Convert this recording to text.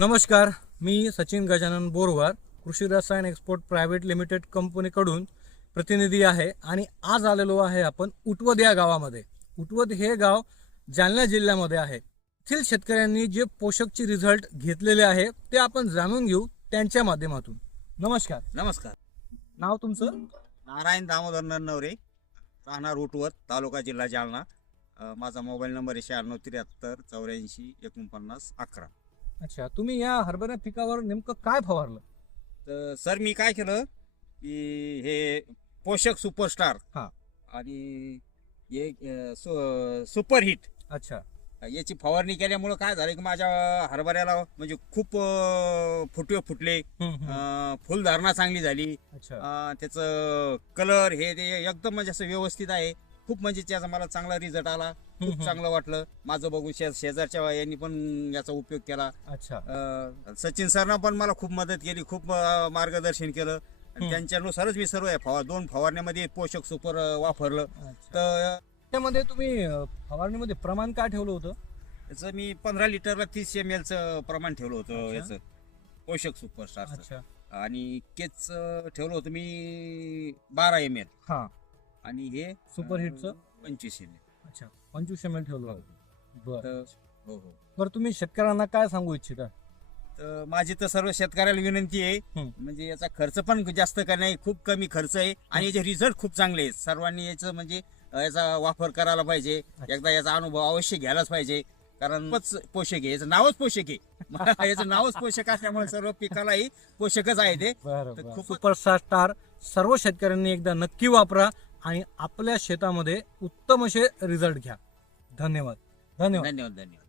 नमस्कार, मी सचिन गजानन बोरवार, कृषी रसायन एक्सपोर्ट प्रायव्हेट लिमिटेड कंपनीकडून प्रतिनिधी आहे आणि आज आलेलो आहे आपण उटवद या गावामध्ये. उटवद हे गाव जालना जिल्ह्यामध्ये आहे. येथील शेतकऱ्यांनी जे पोषकचे रिझल्ट घेतलेले आहे ते आपण जाणून घेऊ त्यांच्या माध्यमातून. नमस्कार. नमस्कार. नाव तुमचं? नारायण दामोदर नरनवरे, राहणार उटवत, तालुका जिल्हा जालना. माझा मोबाईल नंबर आहे 967384 84 11. अच्छा, तुम्ही या हरभरा पिकावर नेमकं काय फवारलं? तर सर मी काय केलं की हे पोषक सुपरस्टार हा. आणि हे सुपर हिट अच्छा. याची फवारणी केल्यामुळं काय झालं की माझ्या हरभऱ्याला म्हणजे खूप फुटवे फुटले, फुलधारणा चांगली झाली. अच्छा. त्याचं कलर हे ते एकदम म्हणजे असं व्यवस्थित आहे. खूप म्हणजे त्याचा मला चांगला रिझल्ट आला. खूप चांगलं वाटलं. माझं बघून शेजारच्या यांनी पण याचा उपयोग केला. अच्छा. सचिन सरनं पण मला खूप मदत केली, खूप मार्गदर्शन केलं. आणि त्यांच्यानुसारच मी सर्व दोन फवारण्यामध्ये पोषक सुपर वापरलं. तर त्यामध्ये तुम्ही फवारणीमध्ये प्रमाण काय ठेवलं होतं? याचं मी 15 लिटरला 30 ml चं प्रमाण ठेवलं होतं याचं पोषक सुपरस्टारचं. अच्छा. आणि केच ठेवलं होतं मी 12 ml. हा. आणि हे सुपर हिटचं 25 ml. अच्छा, 25 ml ठेवलं होतं. बरं. तर हो हो. बरं, तुम्ही शेतकऱ्यांना काय सांगू इच्छिता? तर माझी तर सर्व शेतकऱ्याला विनंती आहे, म्हणजे याचा खर्च पण जास्त का नाही, खूप कमी खर्च आहे आणि याचे रिझल्ट खूप चांगले आहेत. सर्वांनी याचं म्हणजे याचा वापर करायला पाहिजे. एकदा याचा अनुभव अवश्य घ्यायलाच पाहिजे, कारण पोषक आहे. याचं नावच पोषक आहे. याचं नावच पोषक असल्यामुळे सर्व पिकालाही पोषकच आहे ते. खूप सुपरस्टार सर्व शेतकऱ्यांनी एकदा नक्की वापरा आणि आपल्या शेतामध्ये उत्तम असे रिझल्ट घ्या. धन्यवाद. धन्यवाद. धन्यवाद.